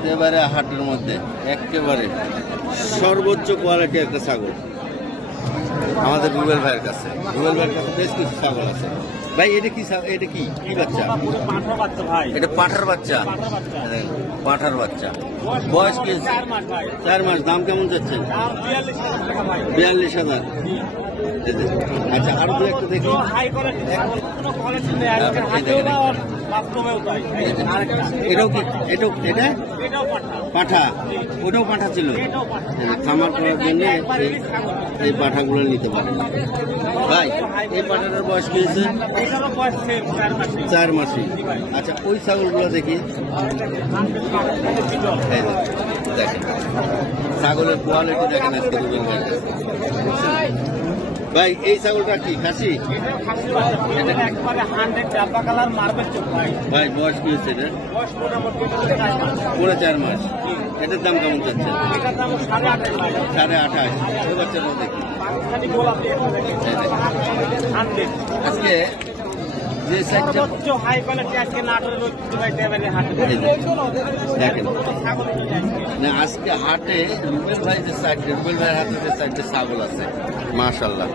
একেবারে হাটের মধ্যে একেবারে সর্বোচ্চ কোয়ালিটি একটা ছাগল। আমাদের রুবেল ভাইয়ের কাছে। রুবেল ভাইয়ের কাছে বেশ কিছু ছাগল আছে। ভাই এটা কি এটা কি? কি বাচ্চা? ভাই এটা পাঠার বাচ্চা। পাঁঠা বাচ্চা পাঠার বাচ্চা। বয়স কি? চার মাস। দাম কেমন যাচ্ছে? বিয়াল্লিশ হাজার। আচ্ছা আরও দু একটা দেখি। বাস্তবেও তাই। এটাও কি এটাও এটা? পাঠা। ওটাও পাঠা ছিল? এটাও খামার করার জন্য এই-। পাঠাগুলো নিতে পারেন। ভাই এই পাঠাটার বয়স কি হয়েছে? এটারও বয়স same, চার মাসে আচ্ছা ওই ছাগলগুলো দেখি। বিটল। এই যে, দেখেন। ছাগলের কোয়ালিটি দেখেন আজকে ভাই এই ছাগলটা কি খাসি? এটাও খাসি বাচ্চা, এটা একবারে 100 ডাব্বা কালার মার্বেল ভাই। ভাই বয়স কি হয়েছে এটা হচ্ছে চার মাস। পুরো চার মাস। এটার দাম কেমন যাচ্ছে? সাড়ে আঠাশ এটা দেখেন। 100 আজকে সর্বোচ্চ হাই কোয়ালিটি আজকে নাটোরের হাটে দেখেন। ছাগল নিয়ে আসছে। না আজকে হাটে রুবেল ভাই যে সাইড রুবেল ভাইয়ের হাতে যে সাইডে ছাগল আছে মাশাল্লাহ